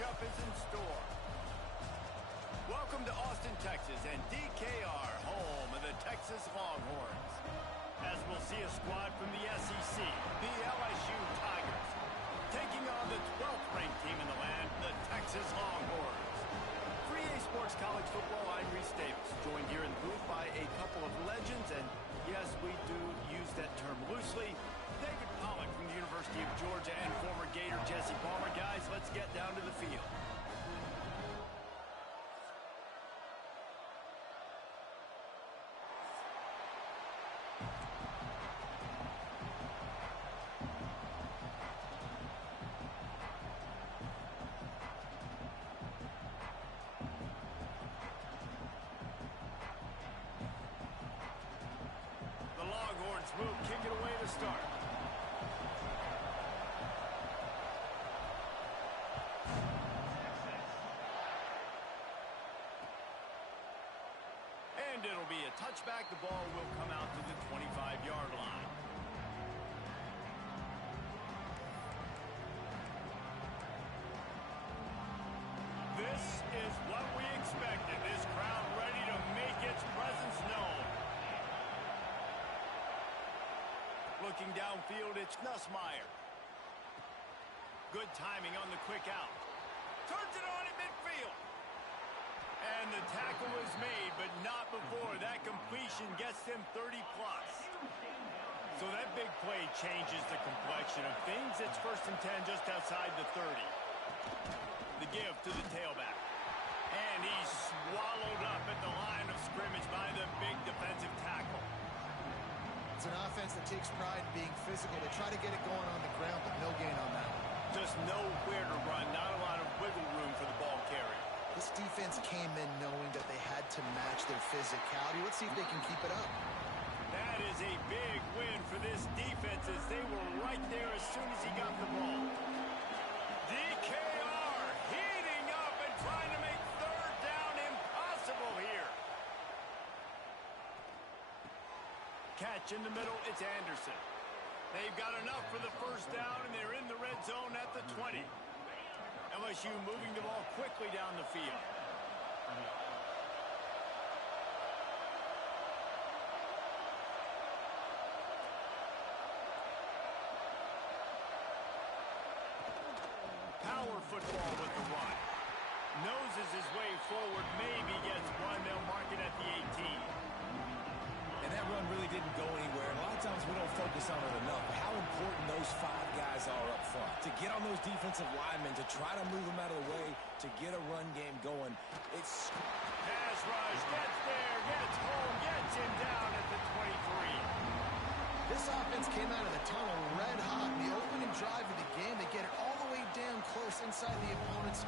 matchup is in store. Welcome to Austin, Texas, and DKR, home of the Texas Longhorns. As we'll see a squad from the SEC, the LSU Tigers, taking on the 12th ranked team in the land, the Texas Longhorns. For EA Sports College Football, I'm Reese Davis, joined here in the booth by a couple of legends, and yes, we do use that term loosely. David Pollack from the University of Georgia and former Gator Jesse Palmer. Guys, let's get down to the field. Longhorns will kick it away to start. And it'll be a touchback. The ball will come out to the 25-yard line. This is what we expected. This crowd ready to make its presence known. Looking downfield, it's Nussmeier. Good timing on the quick out. Turns it on in midfield. And the tackle is made, but not before that completion gets them 30-plus. So that big play changes the complexion of things. It's 1st and 10 just outside the 30. The give to the tailback. And he's swallowed up at the line of scrimmage by the big defensive tackle. It's an offense that takes pride in being physical. They try to get it going on the ground, but no gain on that one. Just nowhere to run, not a lot of wiggle room for the ball carrier. This defense came in knowing that they had to match their physicality. Let's see if they can keep it up. That is a big win for this defense as they were right there as soon as he got the ball. DKR heating up and trying to make 3rd down impossible here. Catch in the middle, it's Anderson. They've got enough for the 1st down, and they're in the red zone at the 20. LSU moving the ball quickly down the field. Power football with the run. Noses his way forward, maybe gets one. They'll mark it at the 18. And that run really didn't go anywhere. And a lot of times we don't focus on it enough. How important those 5 guys are up front. To get on those defensive linemen, to try to move them out of the way, to get a run game going. It's... Pass rush, gets there, gets home, gets him down at the 23. This offense came out of the tunnel red hot. The opening drive of the game, they get it all the way down close inside the opponent's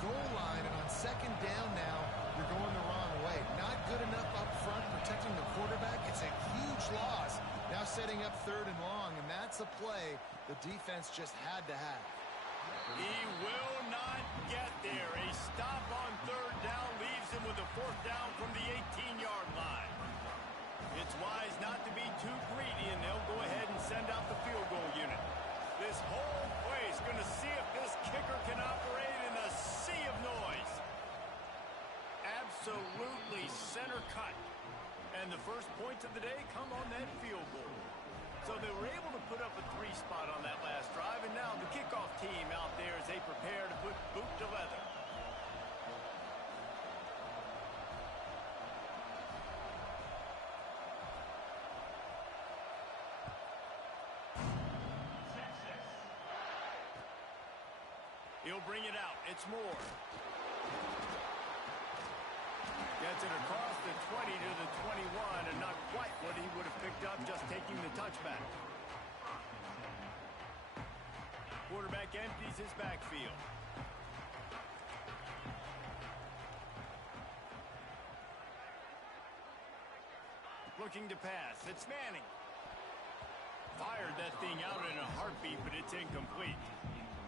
goal line. And on 2nd down now, you're going the wrong way. Not good enough up front protecting the quarterback. It's a huge loss. Now setting up 3rd and long, and that's a play the defense just had to have. He will not get there. A stop on 3rd down leaves him with a 4th down from the 18-yard line. It's wise not to be too greedy, and they'll go ahead and send out the field goal unit. This whole place going to see if this kicker can operate in a sea of noise. Absolutely center cut. And the first points of the day come on that field goal. So they were able to put up a 3-spot on that last drive, and now the kickoff team out there as they prepare to put boot to leather. He'll bring it out. It's Moore. Gets it across the 20 to the 21, and not quite what he would have picked up just taking the touchback. Quarterback empties his backfield. Looking to pass. It's Manning. Fired that thing out in a heartbeat, but it's incomplete.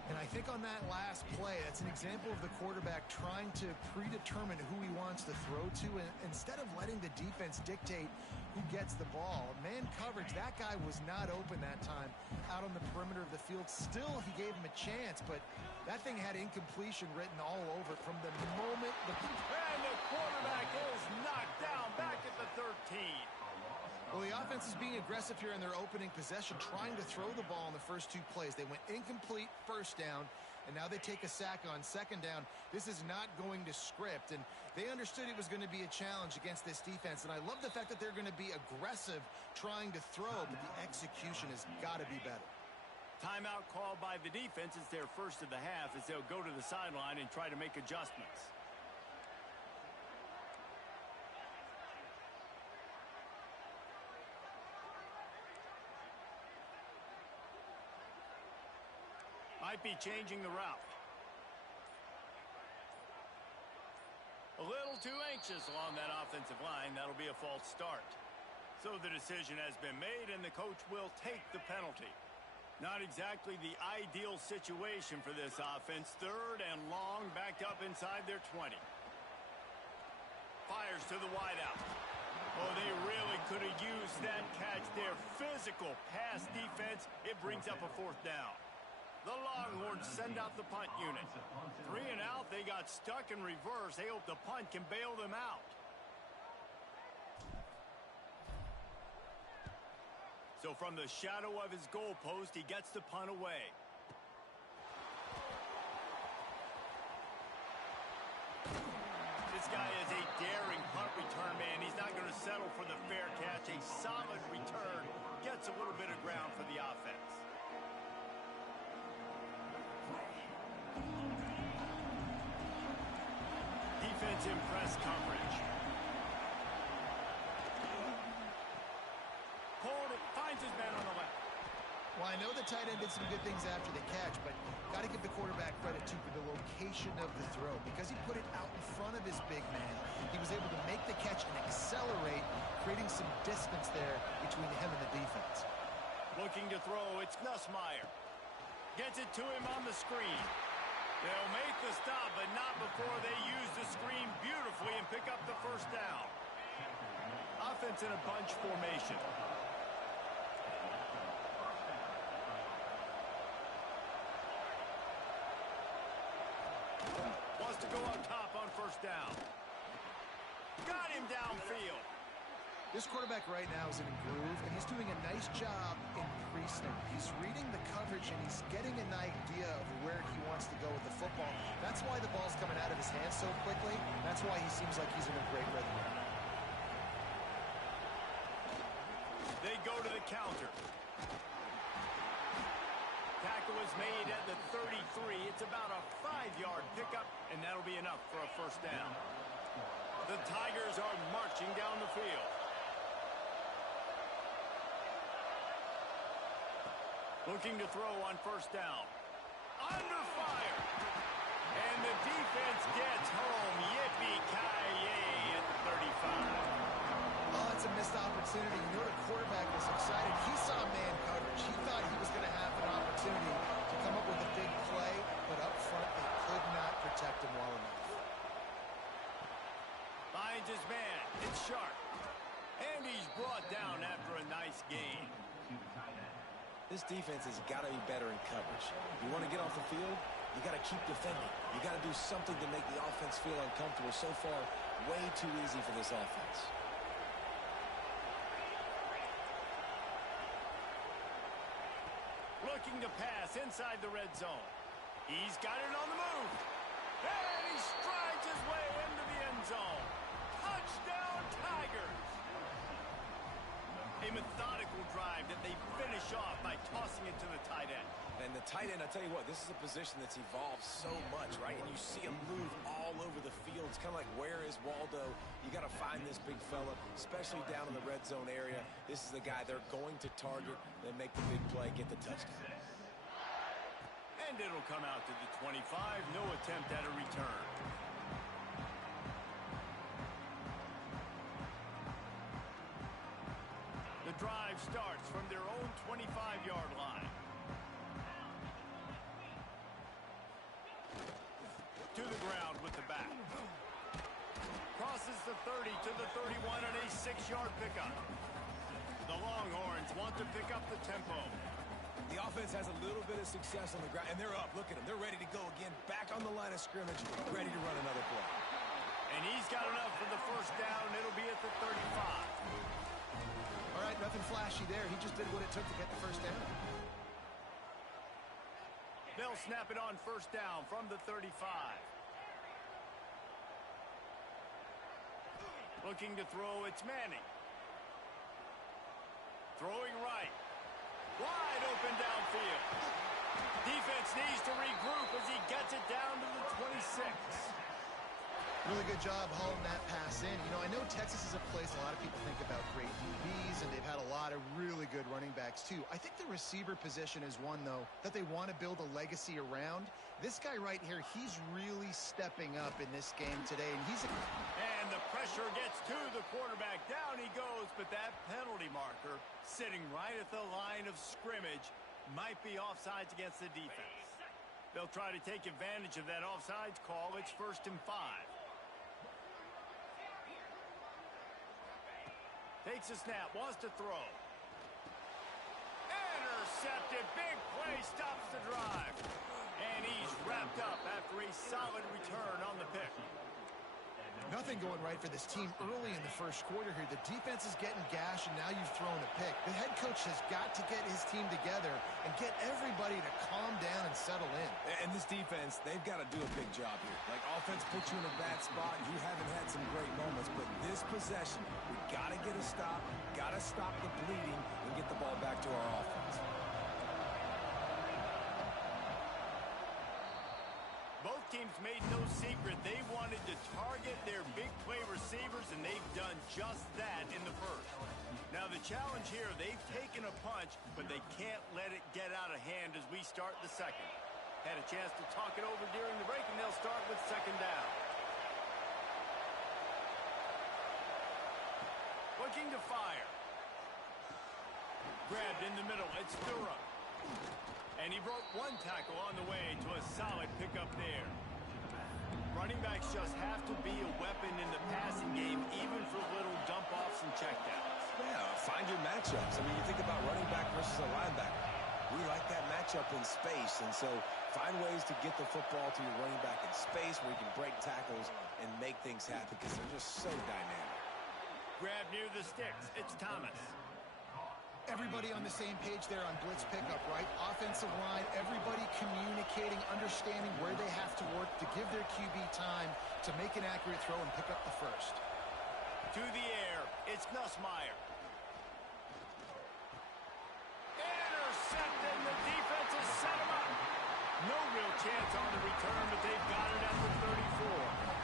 And I think on that last play, that's an example of the quarterback trying to predetermine who he wants to throw to, and instead of letting the defense dictate who gets the ball. Man coverage, that guy was not open that time out on the perimeter of the field. Still, he gave him a chance, but that thing had incompletion written all over it from the moment. And the quarterback is knocked down back at the 13. Well, the offense is being aggressive here in their opening possession, trying to throw the ball in the first two plays. They went incomplete first down, and now they take a sack on second down. This is not going to script, and they understood it was going to be a challenge against this defense, and I love the fact that they're going to be aggressive trying to throw, but the execution has got to be better. Timeout called by the defense. It's their first of the half as they'll go to the sideline and try to make adjustments. Might be changing the route. A little too anxious along that offensive line. That'll be a false start. So the decision has been made, and the coach will take the penalty. Not exactly the ideal situation for this offense. Third and long, backed up inside their 20. Fires to the wideout. Oh, they really could have used that catch. Their physical pass defense, it brings up a fourth down. The Longhorns send out the punt unit. 3 and out, they got stuck in reverse. They hope the punt can bail them out. So from the shadow of his goalpost, he gets the punt away. This guy is a daring punt return man. He's not going to settle for the fair catch. A solid return gets a little bit of ground for the offense. Defense in press coverage. Poole finds his man on the left. Well, I know the tight end did some good things after the catch, but got to give the quarterback credit, too, for the location of the throw. Because he put it out in front of his big man, he was able to make the catch and accelerate, creating some distance there between him and the defense. Looking to throw, it's Nussmeier. Gets it to him on the screen. They'll make the stop, but not before they use the screen beautifully and pick up the first down. Offense in a bunch formation. Wants to go on top on first down. Got him downfield. This quarterback right now is in a groove, and he's doing a nice job in pre-snap. He's reading the coverage, and he's getting an idea of where he wants to go with the football. That's why the ball's coming out of his hands so quickly. That's why he seems like he's in a great rhythm. They go to the counter. Tackle is made at the 33. It's about a 5-yard pickup, and that'll be enough for a first down. The Tigers are marching down the field. Looking to throw on first down. Under fire. And the defense gets home. Yippee-ki-yay at the 35. Oh, it's a missed opportunity. You know, the quarterback was excited. He saw man coverage. He thought he was going to have an opportunity to come up with a big play, but up front they could not protect him well enough. Finds his man. It's Sharp. And he's brought down after a nice gain. This defense has got to be better in coverage. You want to get off the field, you got to keep defending. You got to do something to make the offense feel uncomfortable. So far, way too easy for this offense. Looking to pass inside the red zone. He's got it on the move. And he strides his way into the end zone. Touchdown, Tigers. A methodical drive that they finish off by tossing it to the tight end. And the tight end, I tell you what, this is a position that's evolved so much, right? And you see him move all over the field. It's kind of like, where is Waldo? You got to find this big fella, especially down in the red zone area. This is the guy they're going to target, then make the big play, get the touchdown. And it'll come out to the 25. No attempt at a return. The drive starts from their own 25-yard line. the ground with the back. Crosses the 30 to the 31 on a 6-yard pickup. The Longhorns want to pick up the tempo. The offense has a little bit of success on the ground, and they're up. Look at them. They're ready to go again, back on the line of scrimmage, ready to run another play. And he's got enough for the first down. It'll be at the 35. All right, nothing flashy there. He just did what it took to get the first down. They'll snap it on first down from the 35. Looking to throw, it's Manning. Throwing right. Wide open downfield. Defense needs to regroup as he gets it down to the 26. Really good job hauling that pass in. You know, I know Texas is a place a lot of people think about great DBs, and they've had a lot of really good running backs, too. I think the receiver position is one, though, that they want to build a legacy around. This guy right here, he's really stepping up in this game today, and And the pressure gets to the quarterback. Down he goes, but that penalty marker sitting right at the line of scrimmage might be offsides against the defense. They'll try to take advantage of that offsides call. It's 1st and 5. Takes a snap, wants to throw. Intercepted, big play, stops the drive. And he's wrapped up after a solid return on the pick. nothing going right for this team early in the first quarter here. The defense is getting gashed, and now you've thrown a pick. The head coach has got to get his team together and get everybody to calm down and settle in. And this defense, they've got to do a big job here. Like, offense puts you in a bad spot. You haven't had some great moments, but this possession, we got to get a stop, got to stop the bleeding, and get the ball back to our offense. Both teams made no secret they wanted to target their big play receivers, and they've done just that in the first. Now the challenge here, they've taken a punch, but they can't let it get out of hand as we start the second. Had a chance to talk it over during the break, and they'll start with second down. Looking to fire. Grabbed in the middle, it's Durham. And he broke one tackle on the way to a solid pickup there. Running backs just have to be a weapon in the passing game, even for little dump-offs and checkdowns. Yeah, find your matchups. I mean, you think about running back versus a linebacker. We like that matchup in space, and so find ways to get the football to your running back in space where you can break tackles and make things happen because they're just so dynamic. Grab near the sticks. It's Thomas. Everybody on the same page there on blitz pickup, right? Offensive line, everybody communicating, understanding where they have to work to give their QB time to make an accurate throw and pick up the first. To the air, it's Nussmeier. Intercepted, the defense has set him up. No real chance on the return, but they've got it at the 34.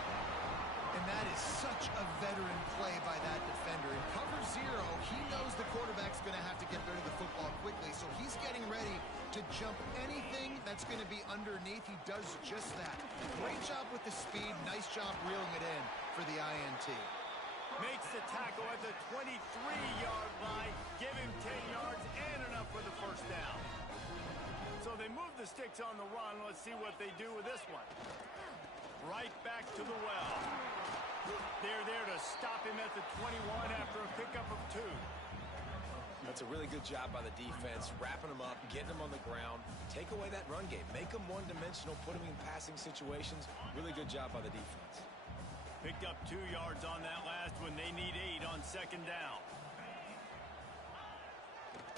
And that is such a veteran play by that defender. In cover zero, he knows the quarterback's going to have to get rid of the football quickly, so he's getting ready to jump anything that's going to be underneath. He does just that. Great job with the speed. Nice job reeling it in for the INT. Makes the tackle at the 23-yard line. Give him 10 yards and enough for the first down. So they move the sticks on the run. Let's see what they do with this one. Right back to the well. They're there to stop him at the 21 after a pickup of 2. That's a really good job by the defense, wrapping them up, getting them on the ground. Take away that run game. Make them one-dimensional, put them in passing situations. Really good job by the defense. Picked up 2 yards on that last one. They need 8 on second down.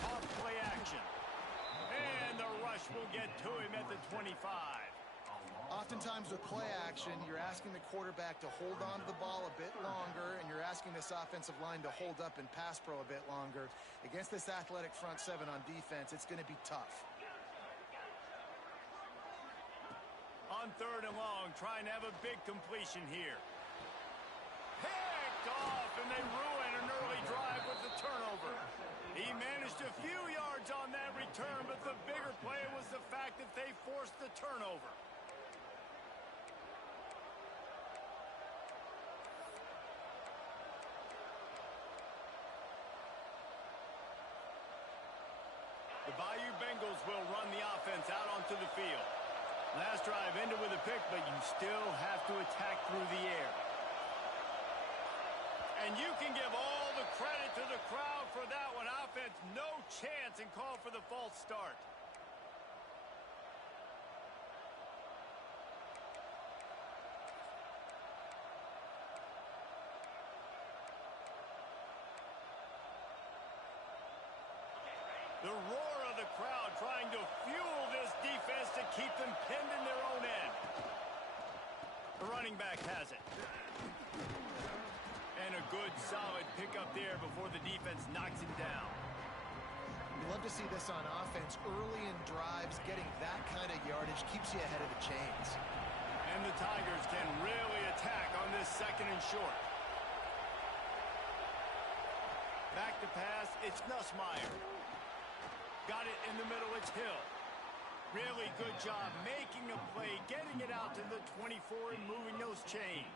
Off play action. And the rush will get to him at the 25. Oftentimes with play action, you're asking the quarterback to hold on to the ball a bit longer, and you're asking this offensive line to hold up in pass pro a bit longer. Against this athletic front seven on defense, it's going to be tough. On third and long, trying to have a big completion here. Picked off, and they ruin an early drive with the turnover. He managed a few yards on that return, but the bigger play was the fact that they forced the turnover. The Bayou Bengals will run the offense out onto the field. Last drive ended with a pick, but you still have to attack through the air. And you can give all the credit to the crowd for that one. Offense, no chance, and call for the false start. The roar of the crowd trying to fuel this defense to keep them pinned in their own end. The running back has it. And a good, solid pickup there before the defense knocks him down. You love to see this on offense. Early in drives, getting that kind of yardage keeps you ahead of the chains. And the Tigers can really attack on this second and short. Back to pass, it's Nussmeier. Got it in the middle, it's Hill. Really good job making a play, getting it out to the 24 and moving those chains.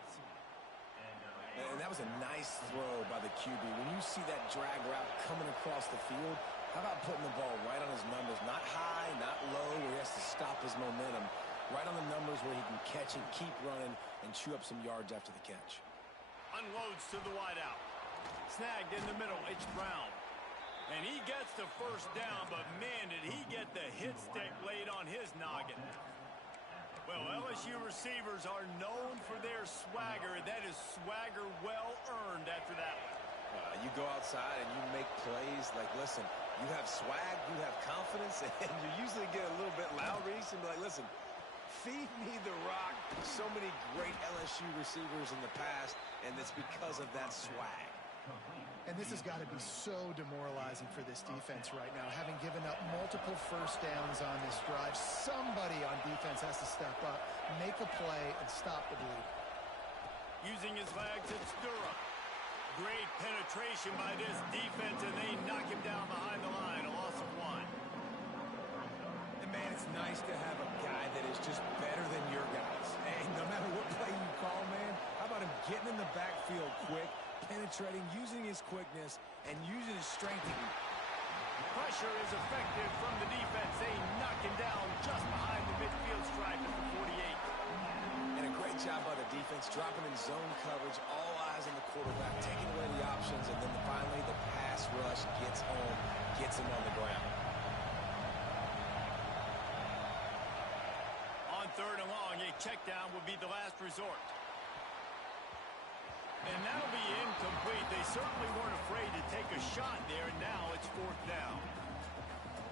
And that was a nice throw by the QB. When you see that drag route coming across the field, how about putting the ball right on his numbers? Not high, not low, where he has to stop his momentum. Right on the numbers where he can catch it, keep running, and chew up some yards after the catch. Unloads to the wideout. Snagged in the middle, it's Brown. And he gets the first down, but man, did he get the hit stick laid on his noggin. Well, LSU receivers are known for their swagger. That is swagger well earned after that one. You go outside and you make plays. Like, listen, you have swag, you have confidence, and you usually get a little bit loud, Reese, and be like, listen, feed me the rock. So many great LSU receivers in the past, and it's because of that swag. And this has got to be so demoralizing for this defense right now. Having given up multiple first downs on this drive, somebody on defense has to step up, make a play, and stop the bleed. Using his legs, it's Durham. Great penetration by this defense, and they knock him down behind the line, a loss of 1. And, man, it's nice to have a guy that is just better than your guys. And no matter what play you call, man, how about him getting in the backfield quick, penetrating, using his quickness, and using his strength. Pressure is effective from the defense. They knock him down just behind the midfield stripe at the 48. And a great job by the defense, dropping in zone coverage, all eyes on the quarterback, taking away the options, and then finally the pass rush gets home, gets him on the ground. On third and long, a check down would be the last resort. And that'll be incomplete. They certainly weren't afraid to take a shot there, and now it's fourth down.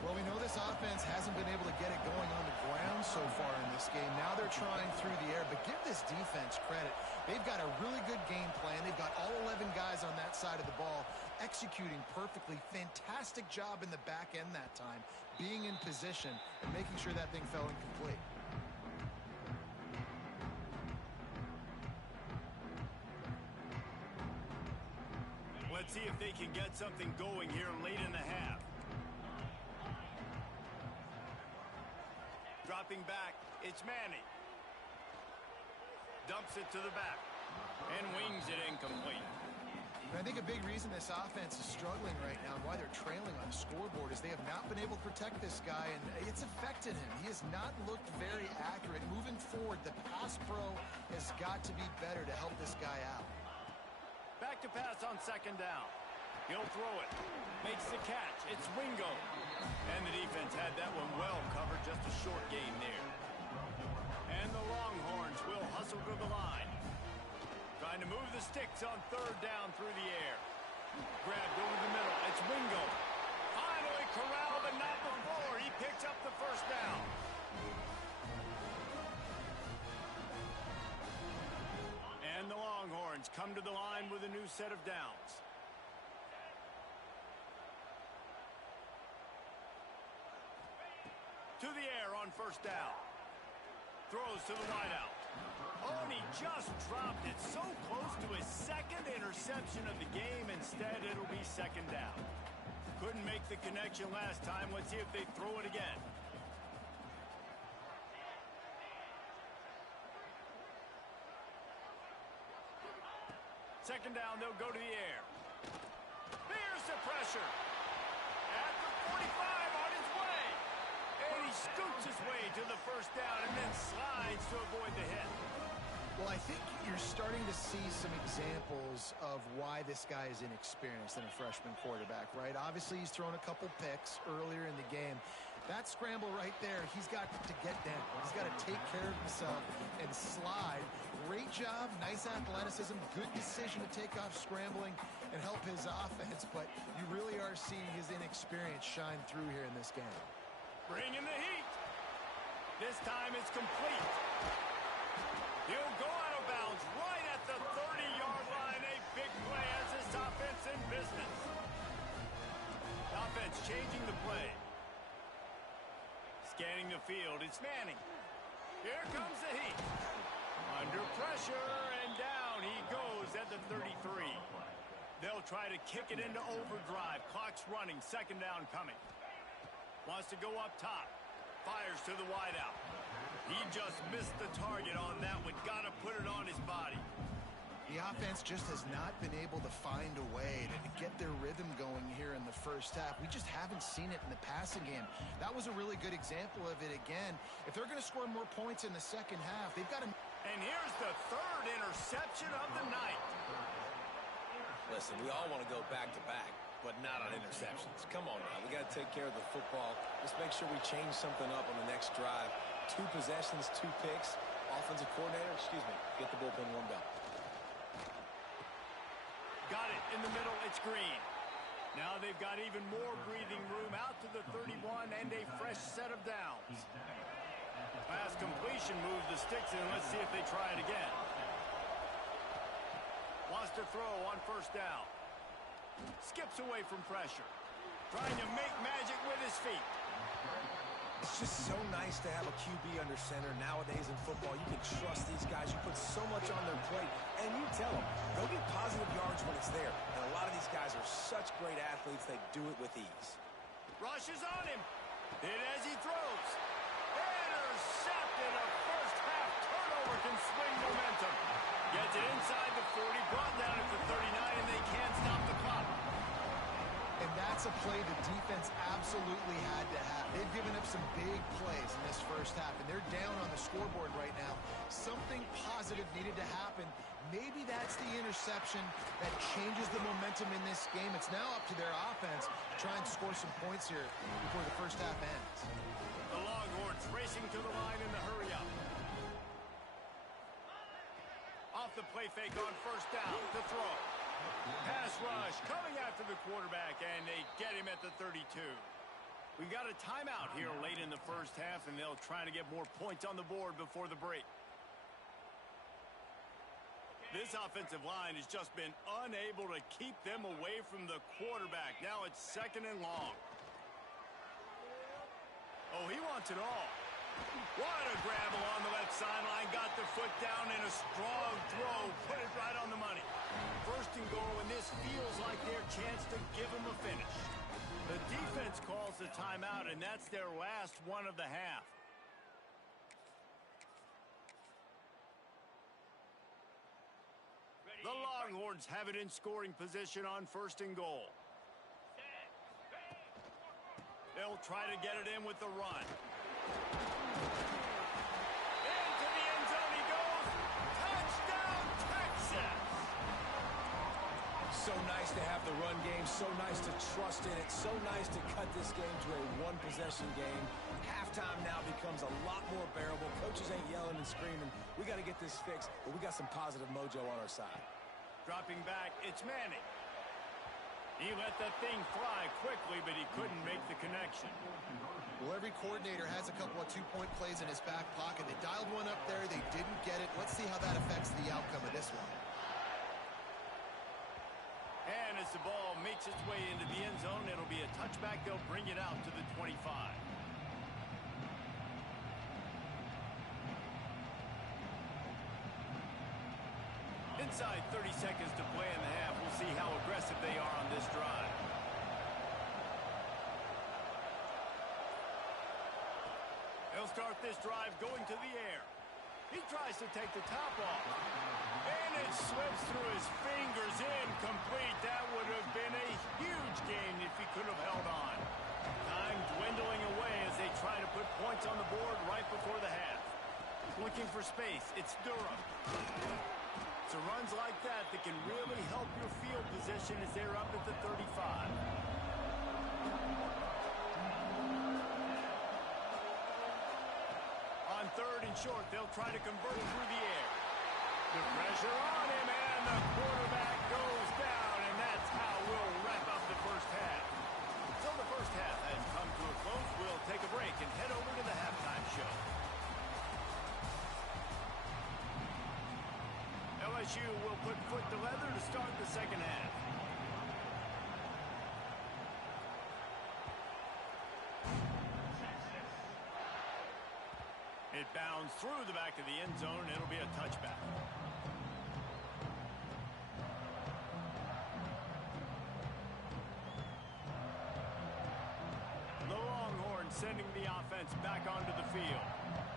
Well, we know this offense hasn't been able to get it going on the ground so far in this game. Now they're trying through the air, but give this defense credit. They've got a really good game plan. They've got all 11 guys on that side of the ball executing perfectly. Fantastic job in the back end that time, being in position and making sure that thing fell incomplete. Let's see if they can get something going here late in the half. Dropping back, it's Manning. Dumps it to the back and wings it incomplete. I think a big reason this offense is struggling right now and why they're trailing on the scoreboard is they have not been able to protect this guy, and it's affected him. He has not looked very accurate. Moving forward, the pass pro has got to be better to help this guy out. Back to pass on second down. He'll throw it. Makes the catch. It's Wingo. And the defense had that one well covered. Just a short gain there. And the Longhorns will hustle to the line. Trying to move the sticks on third down through the air. Grabbed over the middle. It's Wingo. Finally corralled, but not before. He picks up the first down. And the Longhorns come to the line with a new set of downs. To the air on first down. Throws to the wideout. Oh, and he just dropped it so close to his second interception of the game. Instead, it'll be second down. Couldn't make the connection last time. Let's see if they throw it again. Second down, they'll go to the air. Here's the pressure. At the 45 on his way. And he he scoots his way to the first down and then slides to avoid the hit. Well, I think you're starting to see some examples of why this guy is inexperienced in a freshman quarterback, right? Obviously, he's thrown a couple picks earlier in the game. That scramble right there, he's got to get down. He's got to take care of himself and slide. Great job, nice athleticism, good decision to take off scrambling and help his offense, but you really are seeing his inexperience shine through here in this game. Bringing the heat. This time it's complete. He'll go out of bounds right at the 30-yard line. A big play as this offense in business. Offense changing the play. Scanning the field, it's Manning. Here comes the heat. Under pressure, and down he goes at the 33. They'll try to kick it into overdrive. Clock's running, second down coming. Wants to go up top. Fires to the wideout. He just missed the target on that one. Got to put it on his body. The offense just has not been able to find a way to get their rhythm going here in the first half. We just haven't seen it in the passing game. That was a really good example of it again. If they're going to score more points in the second half, they've got to... And here's the third interception of the night. Listen, we all want to go back-to-back, but not on interceptions. Come on now. We got to take care of the football. Let's make sure we change something up on the next drive. 2 possessions, 2 picks. Offensive coordinator, get the bullpen warmed up. Got it in the middle. It's Green. Now they've got even more breathing room out to the 31 and a fresh set of downs. Pass completion moves the sticks in. Let's see if they try it again. Wants to throw on first down. Skips away from pressure. Trying to make magic with his feet. It's just so nice to have a QB under center nowadays in football. You can trust these guys. You put so much on their plate, and you tell them, go get positive yards when it's there. And a lot of these guys are such great athletes, they do it with ease. Rushes on him. Hit as he throws. Intercepted. A first-half turnover can swing momentum. Gets it inside the 40, brought down at the 39, and they can't stop the clock. And that's a play the defense absolutely had to have. They've given up some big plays in this first half, and they're down on the scoreboard right now. Something positive needed to happen. Maybe that's the interception that changes the momentum in this game. It's now up to their offense to try and score some points here before the first half ends. The Longhorns racing to the line in the hurry-up. Off the play fake on first down to throw. Pass rush coming after the quarterback, and they get him at the 32. We've got a timeout here late in the first half, and they'll try to get more points on the board before the break. This offensive line has just been unable to keep them away from the quarterback. Now it's second and long. Oh, he wants it all. What a grab along the left sideline. Got the foot down in a strong throw. Put it right on the money. First and goal, and this feels like their chance to give them a finish. The defense calls the timeout, and that's their last one of the half. The Longhorns have it in scoring position on first and goal. They'll try to get it in with the run. Into the end zone he goes. Touchdown, Texas! So nice to have the run game. So nice to trust in it. So nice to cut this game to a one-possession game. Halftime now becomes a lot more bearable. Coaches ain't yelling and screaming. We got to get this fixed, but we got some positive mojo on our side. Dropping back, it's Manning. He let that thing fly quickly, but he couldn't make the connection. Well, every coordinator has a couple of two-point plays in his back pocket. They dialed one up there. They didn't get it. Let's see how that affects the outcome of this one. And as the ball makes its way into the end zone, it'll be a touchback. They'll bring it out to the 25. Inside 30 seconds to play in the half. We'll see how aggressive they are on this drive. They'll start this drive going to the air. He tries to take the top off. And it slips through his fingers, incomplete. That would have been a huge gain if he could have held on. Time dwindling away as they they try to put points on the board right before the half. Looking for space. It's Durham. So runs like that can really help your field position as they're up at the 35. On third and short, they'll try to convert through the air. The pressure on him, and the quarterback goes down, and that's how we'll wrap up the first half. So the first half has come to a close. We'll take a break and head over to the halftime show. LSU will put foot to leather to start the second half. It bounds through the back of the end zone. It'll be a touchback. The Longhorns sending the offense back onto the field.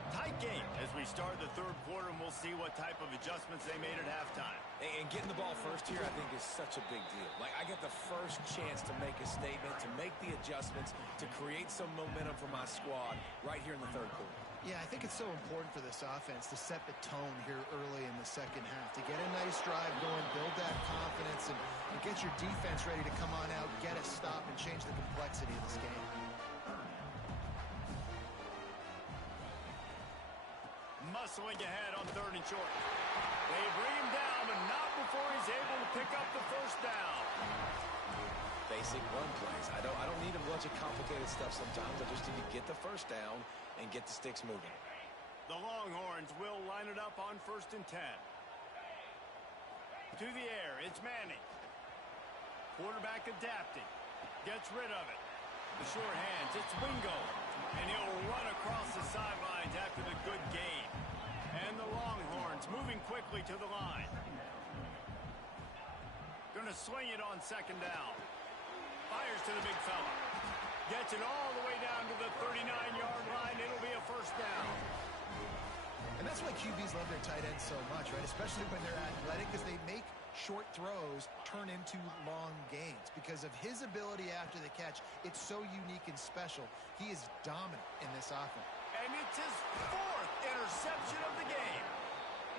Tight game as we start the third quarter, and we'll see what type of adjustments they made at halftime. And getting the ball first here, I think, is such a big deal. Like, I get the first chance to make a statement, to make the adjustments, to create some momentum for my squad right here in the third quarter. Yeah, I think it's so important for this offense to set the tone here early in the second half, to get a nice drive going, build that confidence, and get your defense ready to come on out, get a stop, and change the complexity of this game. Muscling ahead on third and short. They bring him down, but not before he's able to pick up the first down. Basic run plays. I don't need a bunch of complicated stuff sometimes. I just need to get the first down and get the sticks moving. The Longhorns will line it up on 1st and 10. To the air, it's Manning. Quarterback adapting. Gets rid of it. The short hands, it's Wingo. And he'll run across the sidelines after the good gain. And the Longhorns moving quickly to the line. Gonna swing it on 2nd down. Fires to the big fella. Gets it all the way down to the 39-yard line. It'll be a first down. And that's why QBs love their tight ends so much, right? Especially when they're athletic, because they make short throws turn into long gains. Because of his ability after the catch, it's so unique and special. He is dominant in this offense. And it's his 4th interception of the game.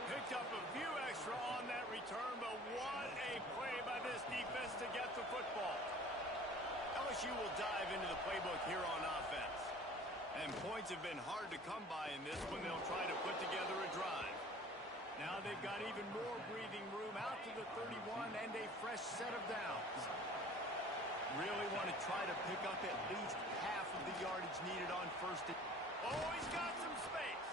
Picked up a few extra on that return, but what a play by this defense to get the football. LSU will dive into the playbook here on offense. And points have been hard to come by in this one. They'll try to put together a drive. Now they've got even more breathing room out to the 31 and a fresh set of downs. Really want to try to pick up at least half of the yardage needed on 1st. Oh, he's got some space.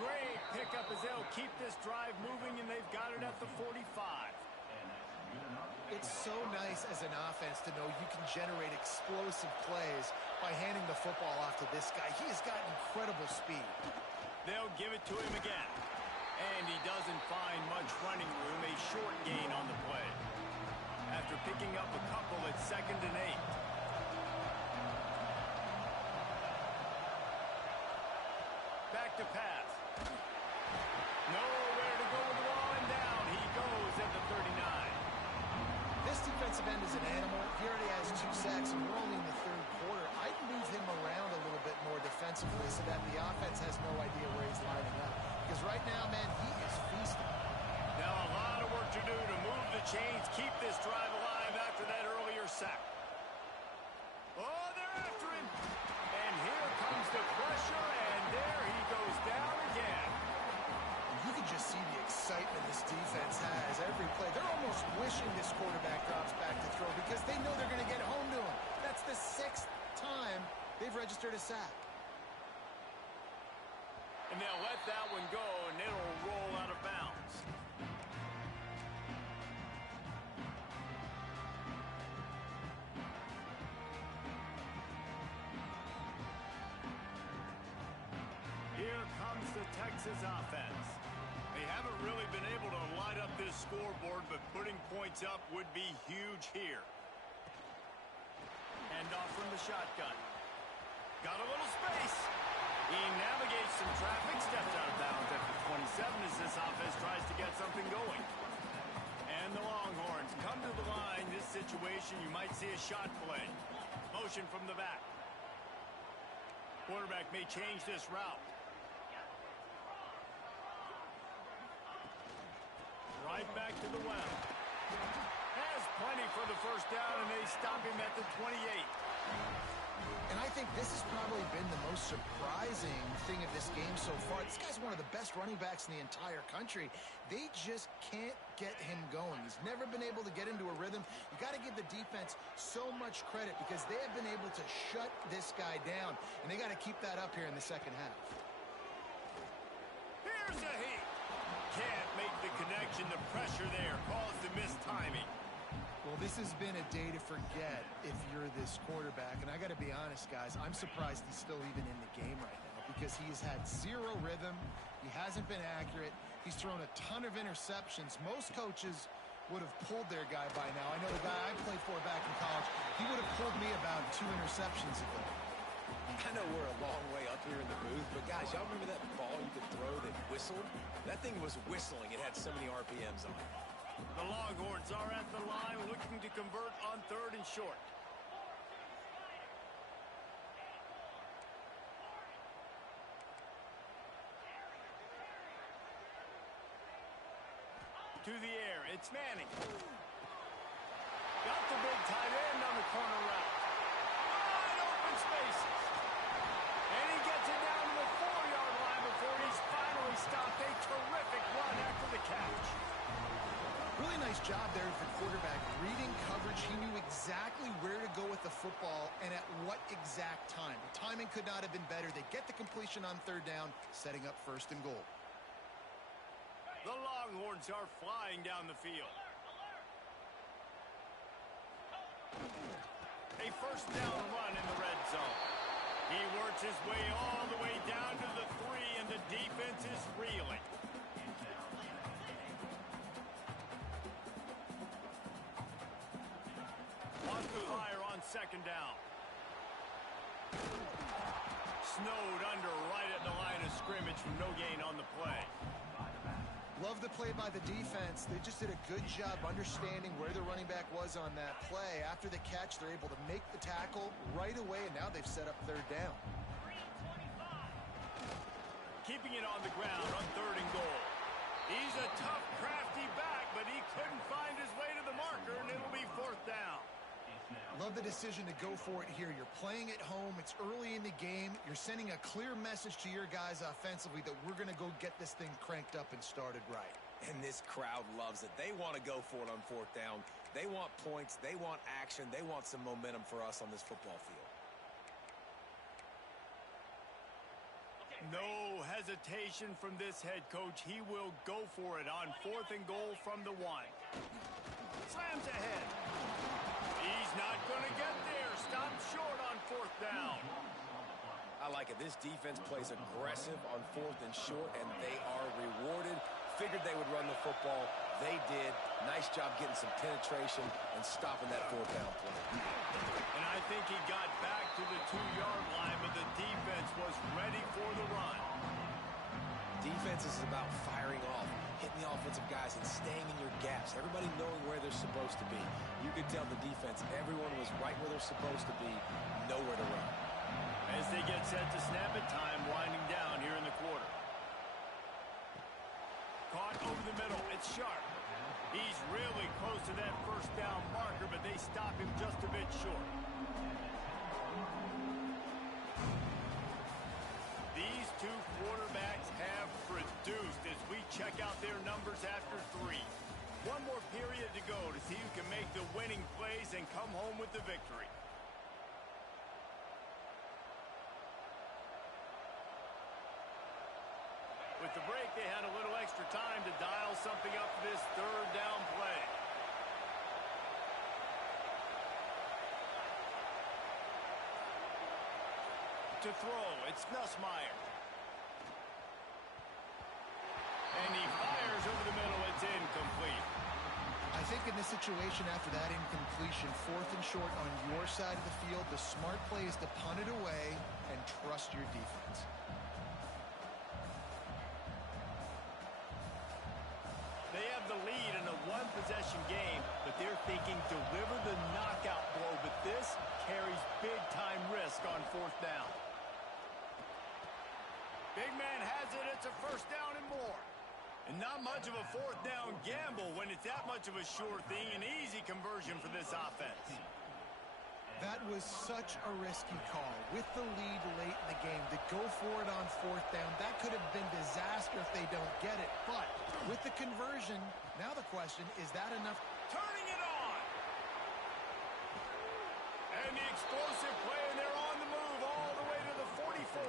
Great pickup as they'll keep this drive moving, and they've got it at the 45. It's so nice as an offense to know you can generate explosive plays by handing the football off to this guy. He has got incredible speed. They'll give it to him again. And he doesn't find much running room. A short gain on the play. After picking up a couple at 2nd and 8. Back to pass. Nowhere to go with the ball, and down he goes at the 39. This defensive end is an animal. He already has 2 sacks, and we're only in the third quarter. I'd move him around a little bit more defensively so that the offense has no idea where he's lining up. Because right now, man, he is feasting. Now a lot of work to do to move the chains, keep this drive alive after that earlier sack. Oh, they're after him. And here comes the pressure, and there he goes down again. You can just see the excitement this defense has every play. They're almost wishing this quarterback drops back to throw because they know they're going to get home to him. That's the 6th time they've registered a sack. And they'll let that one go, and it'll roll out of bounds. Here comes the Texas offense. They haven't really been able to light up this scoreboard, but putting points up would be huge here. Hand off from the shotgun. Got a little space. He navigates some traffic, steps out of bounds at the 27 as this offense tries to get something going. And the Longhorns come to the line. This situation, you might see a shot play. Motion from the back. Quarterback may change this route. Right back to the well. Has plenty for the first down, and they stop him at the 28. And I think this has probably been the most surprising thing of this game so far. This guy's one of the best running backs in the entire country. They just can't get him going. He's never been able to get into a rhythm. You got to give the defense so much credit because they have been able to shut this guy down, and they got to keep that up here in the second half. Here's a heat. Can't make the connection. The pressure there caused the missed timing. Well, this has been a day to forget if you're this quarterback. And I got to be honest, guys, I'm surprised he's still even in the game right now because he's had zero rhythm. He hasn't been accurate. He's thrown a ton of interceptions. Most coaches would have pulled their guy by now. I know the guy I played for back in college, he would have pulled me about 2 interceptions ago. I know we're a long way up here in the booth, but guys, y'all remember that ball you could throw that whistled? That thing was whistling. It had so many RPMs on it. The Longhorns are at the line looking to convert on 3rd and short. To the air, it's Manning. Got the big tight end on the corner route. Wide open spaces. And he gets it down to the 4-yard line before he's finally stopped. A terrific run after the catch. Really nice job there for the quarterback. Reading coverage, he knew exactly where to go with the football and at what exact time. The timing could not have been better. They get the completion on 3rd down, setting up 1st and goal. The Longhorns are flying down the field. A 1st down run in the red zone. He works his way all the way down to the 3, and the defense is reeling. Fire on 2nd down. Snowed under right at the line of scrimmage from no gain on the play. Love the play by the defense. They just did a good job understanding where the running back was on that play. After the catch, they're able to make the tackle right away, and now they've set up 3rd down. Keeping it on the ground on 3rd and goal. He's a tough, crafty back, but he couldn't find his way to the marker, and it'll be 4th down. Love the decision to go for it here. You're playing at home. It's early in the game. You're sending a clear message to your guys offensively that we're going to go get this thing cranked up and started right. And this crowd loves it. They want to go for it on 4th down. They want points. They want action. They want some momentum for us on this football field. No hesitation from this head coach. He will go for it on 4th and goal from the 1. Slams ahead. He's not going to get there. Stopped short on 4th down. I like it. This defense plays aggressive on 4th and short, and they are rewarded. Figured they would run the football. They did. Nice job getting some penetration and stopping that 4th down play. And I think he got back to the 2-yard line, but the defense was ready for the run. Defense is about firing off, hitting the offensive guys, and staying in your gaps. Everybody knowing where they're supposed to be. You could tell the defense, everyone was right where they're supposed to be, nowhere to run. As they get set to snap it, time winding down here in the quarter. Caught over the middle. It's Sharp. He's really close to that 1st down marker, but they stop him just a bit short. These 2 quarterbacks have produced as we check out their numbers after 3. One more period to go to see who can make the winning plays and come home with the victory. With the break, they had a little extra time to dial something up for this 3rd down play. To throw, it's Nussmeier. And he fires over the middle. It's incomplete. I think in this situation after that incompletion, 4th and short on your side of the field, the smart play is to punt it away and trust your defense. They have the lead in a 1-possession game, but they're thinking deliver the knockout blow, but this carries big-time risk on 4th down. a first down and more. And not much of a fourth down gamble when it's that much of a sure thing, an easy conversion for this offense. That was such a risky call. With the lead late in the game, to go for it on fourth down, that could have been disaster if they don't get it. But with the conversion, now the question, is that enough? Turning it on! And the explosive play, and they're on the move all the way to the 44.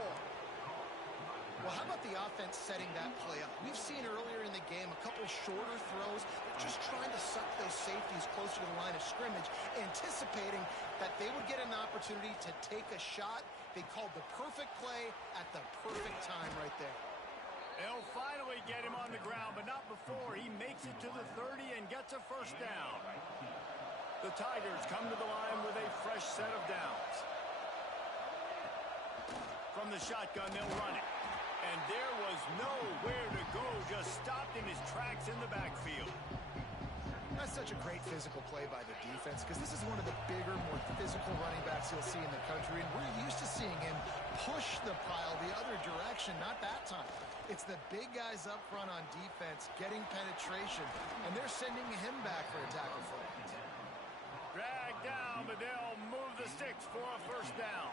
Well, how about the offense setting that play up? We've seen earlier in the game a couple shorter throws. They're just trying to suck those safeties closer to the line of scrimmage, anticipating that they would get an opportunity to take a shot. They called the perfect play at the perfect time right there. They'll finally get him on the ground, but not before he makes it to the 30 and gets a first down. The Tigers come to the line with a fresh set of downs. From the shotgun, they'll run it. And there was nowhere to go, just stopped in his tracks in the backfield. That's such a great physical play by the defense, because this is one of the bigger, more physical running backs you'll see in the country, and we're used to seeing him push the pile the other direction. Not that time. It's the big guys up front on defense getting penetration, and they're sending him back for a tackle for it. Drag down, but they'll move the sticks for a first down.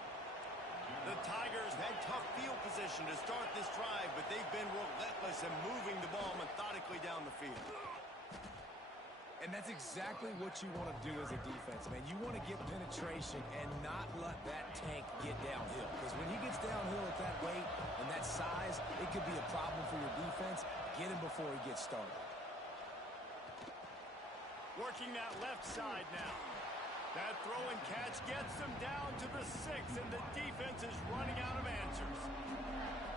The Tigers had tough field position to start this drive, but they've been relentless in moving the ball methodically down the field. And that's exactly what you want to do as a defense, man. You want to get penetration and not let that tank get downhill. Because when he gets downhill at that weight and that size, it could be a problem for your defense. Get him before he gets started. Working that left side now. That throw and catch gets them down to the 6, and the defense is running out of answers.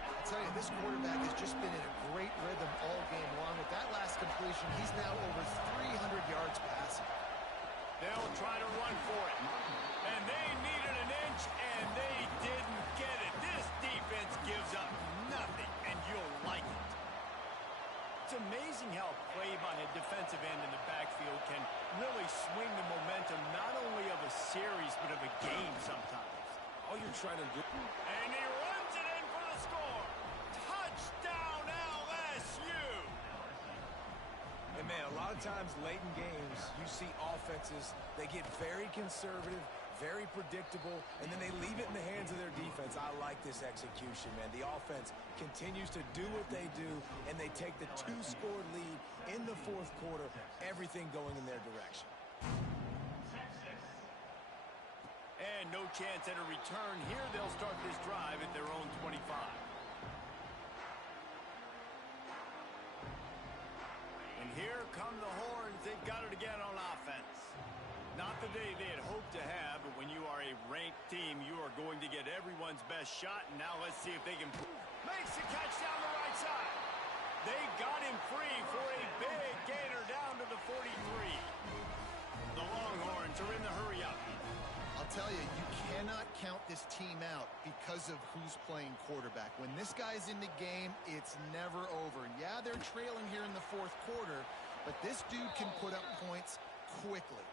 I'll tell you, this quarterback has just been in a great rhythm all game long. With that last completion, he's now over 300 yards passing. They'll try to run for it. And they needed an inch, and they didn't get it. This defense gives up nothing, and you'll like it. It's amazing how a play by a defensive end in the backfield can really swing the momentum not only of a series, but of a game sometimes. All you're trying to do... And he runs it in for the score. Touchdown, LSU! And, man, a lot of times late in games, you see offenses, they get very conservative, very predictable, and then they leave it in the hands of their defense. I like this execution, man. The offense continues to do what they do, and they take the 2-score lead in the fourth quarter, everything going in their direction. And no chance at a return here. They'll start this drive at their own 25. And here come the horns. They've got it again on offense. Not the day they had hoped to have, but when you are a ranked team, you are going to get everyone's best shot. And now let's see if they can... Makes the catch down the right side. They got him free for a big gainer down to the 43. The Longhorns are in the hurry-up. I'll tell you, you cannot count this team out because of who's playing quarterback. When this guy's in the game, it's never over. Yeah, they're trailing here in the fourth quarter, but this dude can put up points quickly.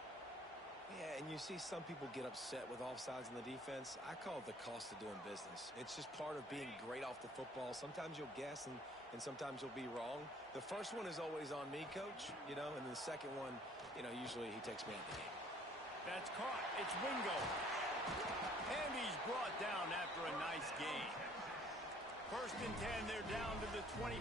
Yeah, and you see some people get upset with offsides in the defense. I call it the cost of doing business. It's just part of being great off the football. Sometimes you'll guess, and sometimes you'll be wrong. The first one is always on me, Coach, and the second one, usually he takes me out of the game. That's caught. It's Wingo. And he's brought down after a nice gain. 1st and 10, they're down to the 25.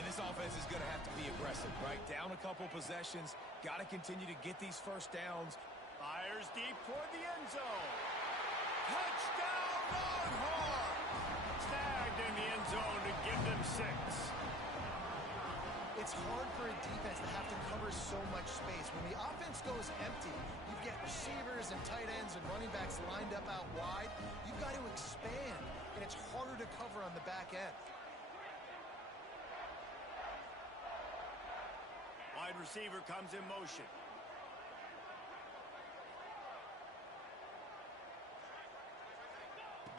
And this offense is going to have to be aggressive, right? Down a couple possessions. Got to continue to get these first downs. Fires deep toward the end zone. Touchdown, Longhorn! Snagged in the end zone to give them 6. It's hard for a defense to have to cover so much space. When the offense goes empty, you get receivers and tight ends and running backs lined up out wide. You've got to expand, and it's harder to cover on the back end. Wide receiver comes in motion.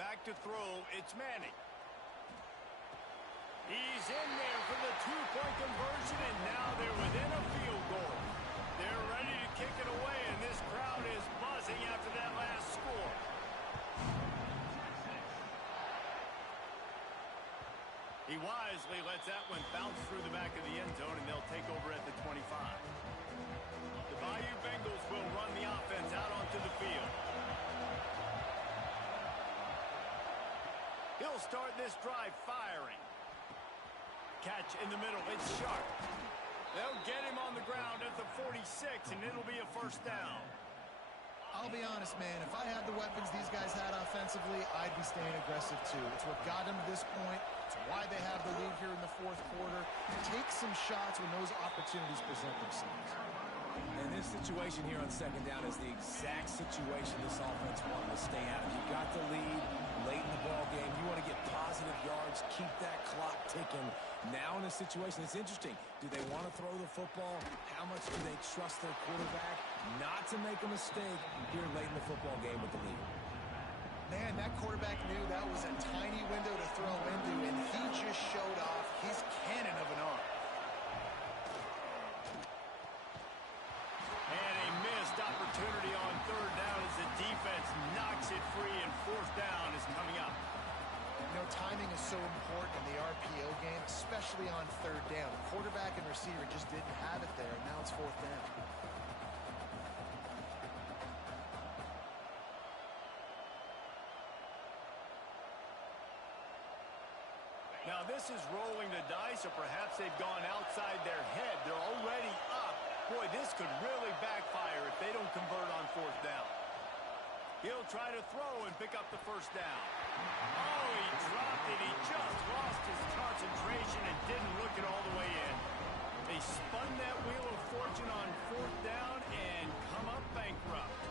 Back to throw, it's Manning. He's in there for the 2-point conversion, and now they're within a field goal. They're ready to kick it away, and this crowd is buzzing after that last score. He wisely lets that one bounce through the back of the end zone, and they'll take over at the 25. The Bayou Bengals will run the offense out onto the field. He'll start this drive firing. Catch in the middle. It's sharp. They'll get him on the ground at the 46, and it'll be a first down. I'll be honest, man. If I had the weapons these guys had offensively, I'd be staying aggressive too. It's what got them to this point. It's why they have the lead here in the fourth quarter. Take some shots when those opportunities present themselves. And this situation here on second down is the exact situation this offense wanted to stay out of. You got the lead late in the ball game. You want to get positive yards, keep that clock ticking. Now in this situation, it's interesting. Do they want to throw the football? How much do they trust their quarterback not to make a mistake here late in the football game with the lead? Man, that quarterback knew that was a tiny window to throw into, and he just showed off his cannon of an arm. And a missed opportunity on third down as the defense knocks it free, and fourth down is coming up. You know, timing is so important in the RPO game, especially on third down. The quarterback and receiver just didn't have it there, and now it's fourth down. Now this is rolling the dice, or perhaps they've gone outside their head. They're already up. Boy, this could really backfire if they don't convert on fourth down. He'll try to throw and pick up the first down. Oh, he dropped it. He just lost his concentration and didn't look it all the way in. They spun that wheel of fortune on fourth down and come up bankrupt.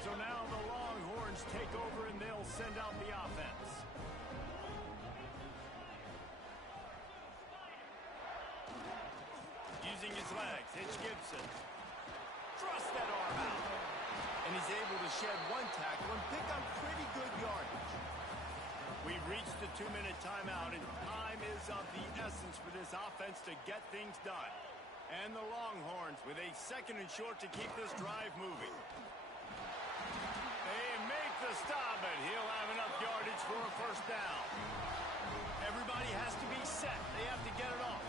So now the Longhorns take over and they'll send out the offense. Using his legs, it's Gibson. Thrust that arm out. And he's able to shed one tackle and pick up pretty good yardage. We've reached the 2-minute timeout, and time is of the essence for this offense to get things done. And the Longhorns with a second and short to keep this drive moving. They make the stop, but he'll have enough yardage for a first down. Everybody has to be set. They have to get it off.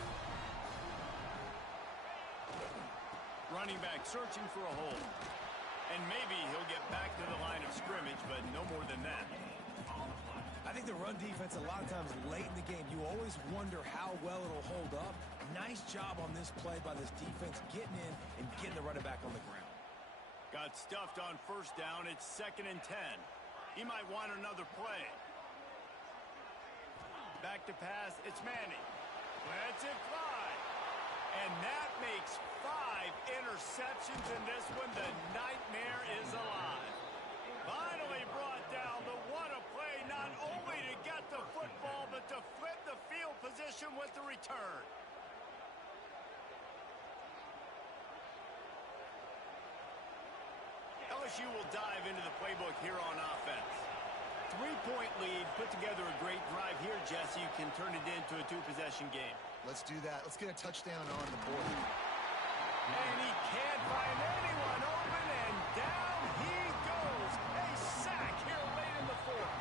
Running back searching for a hole. And maybe he'll get back to the line of scrimmage, but no more than that. I think the run defense, a lot of times late in the game, you always wonder how well it'll hold up. Nice job on this play by this defense, getting in and getting the running back on the ground. Got stuffed on first down. It's 2nd and 10. He might want another play. Back to pass. It's Manning. Lets it fly. And that makes 5 interceptions in this one. The nightmare is alive. Finally brought down. The what a play, not only to get the football, but to flip the field position with the return. LSU will dive into the playbook here on offense. 3-point lead, put together a great drive here, Jesse. You can turn it into a 2-possession game. Let's do that. Let's get a touchdown on the board. And he can't find anyone open, and down he goes. A sack here late in the fourth.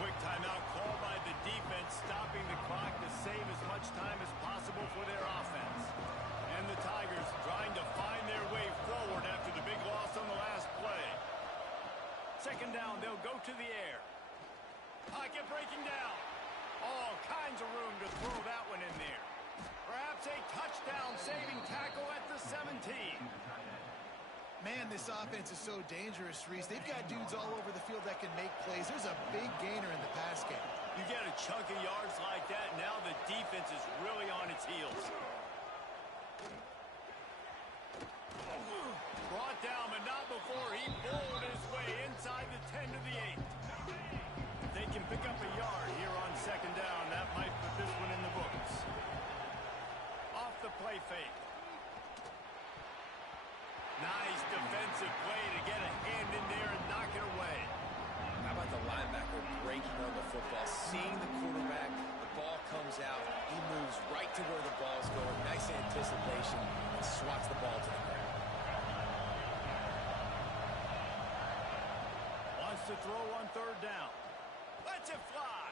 Quick timeout called by the defense, stopping the clock to save as much time as possible for their offense. And the Tigers trying to find their way forward after the big loss on the last play. 2nd down, they'll go to the air. Pocket breaking down. All kinds of room to throw that one in there. Perhaps a touchdown-saving tackle at the 17. Man, this offense is so dangerous, Reese. They've got dudes all over the field that can make plays. There's a big gainer in the pass game. You get a chunk of yards like that, now the defense is really on its heels. Brought down, but not before he bowled his way inside the 10 to the 8. They can pick up a yard here on 2nd down. That might put this one in the books. Off the play fake. Nice defensive play to get a hand in there and knock it away. How about the linebacker breaking on the football, seeing the quarterback, the ball comes out, he moves right to where the ball's going, nice anticipation, and swats the ball to the ground. Wants to throw on 3rd down. Lets it fly.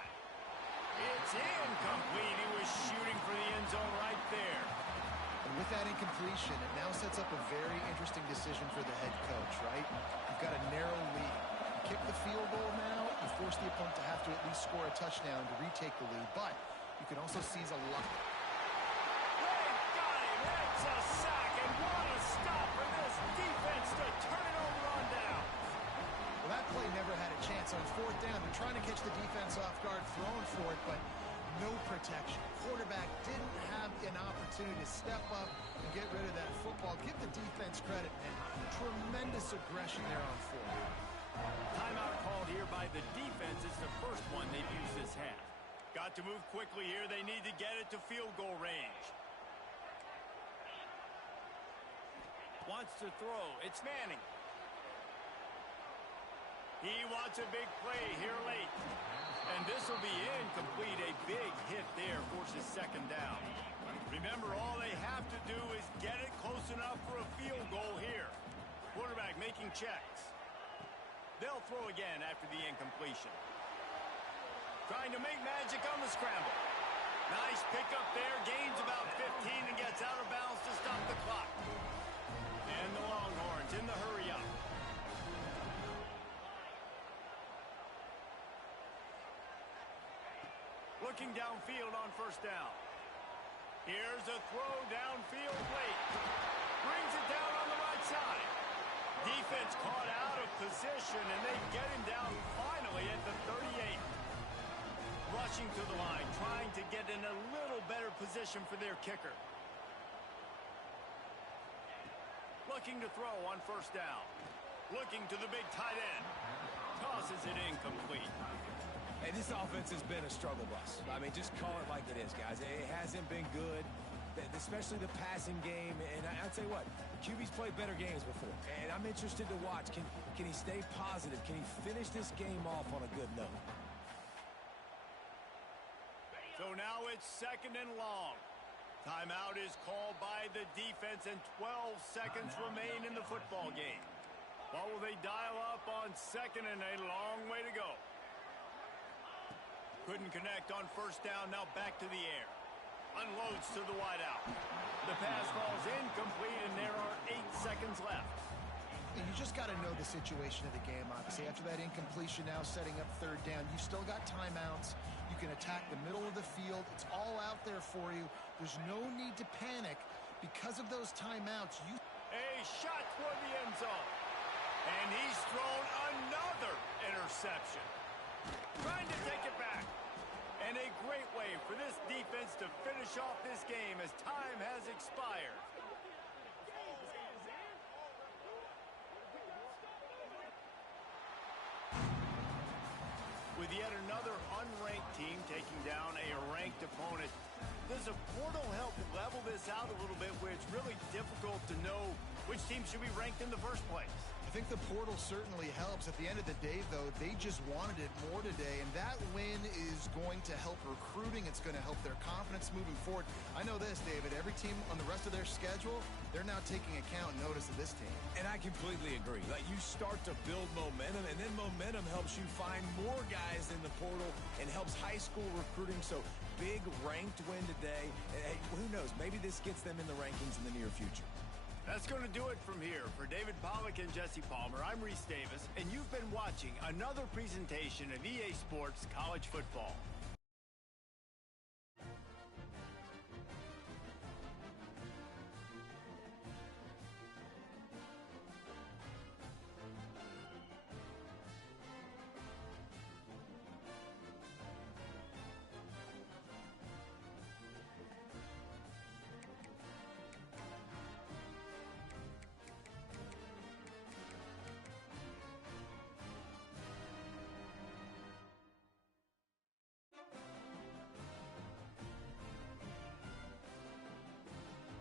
It's incomplete. He was shooting for the end zone right there. And with that incompletion, it now sets up a very interesting decision for the head coach, right? You've got a narrow lead. You kick the field goal now, you force the opponent to have to at least score a touchdown to retake the lead, but you can also seize a lot. They've got him. It's a sack, and what a stop for this defense to turn it over on down. Well, that play never had a chance. On fourth down, they're trying to catch the defense off guard, throwing for it, but no protection. Quarterback didn't have an opportunity to step up and get rid of that football. Give the defense credit, and tremendous aggression there on fourth. Timeout called here by the defense. It's the first one they've used this half. Got to move quickly here. They need to get it to field goal range. Wants to throw. It's Manning. He wants a big play here late. And this will be incomplete. A big hit there forces second down. Remember, all they have to do is get it close enough for a field goal here. Quarterback making checks. They'll throw again after the incompletion. Trying to make magic on the scramble. Nice pickup there. Gains about 15 and gets out of bounds to stop the clock. And the Longhorns in the hurry up. Looking downfield on first down. Here's a throw downfield late. Brings it down on the right side. Defense caught out of position, and they get him down finally at the 38. Rushing to the line, trying to get in a little better position for their kicker. Looking to throw on first down. Looking to the big tight end. Tosses it incomplete. Hey, this offense has been a struggle bus. I mean, just call it like it is, guys. It hasn't been good, especially the passing game. And I'll tell you what, QB's played better games before. And I'm interested to watch. Can he stay positive? Can he finish this game off on a good note? So now it's second and long. Timeout is called by the defense, and 12 seconds remain in the football game. What will they dial up on second, and a long way to go? Couldn't connect on first down. Now back to the air. Unloads to the wideout. The pass falls incomplete, and there are 8 seconds left. And you just got to know the situation of the game, obviously. After that incompletion, now setting up third down, you still got timeouts. You can attack the middle of the field. It's all out there for you. There's no need to panic. Because of those timeouts, A shot toward the end zone. And he's thrown another interception. Trying to take it back. And a great way for this defense to finish off this game as time has expired. With yet another unranked team taking down a ranked opponent, does a portal help level this out a little bit where it's really difficult to know which team should be ranked in the first place? I think the portal certainly helps. At the end of the day, though, they just wanted it more today, and that win is going to help recruiting. It's going to help their confidence moving forward. I know this, David, every team on the rest of their schedule, they're now taking account and notice of this team. And I completely agree. Like, you start to build momentum, and then momentum helps you find more guys in the portal and helps high school recruiting. So, big ranked win today. And, hey, who knows? Maybe this gets them in the rankings in the near future. That's going to do it from here. For David Pollack and Jesse Palmer, I'm Reese Davis, and you've been watching another presentation of EA Sports College Football.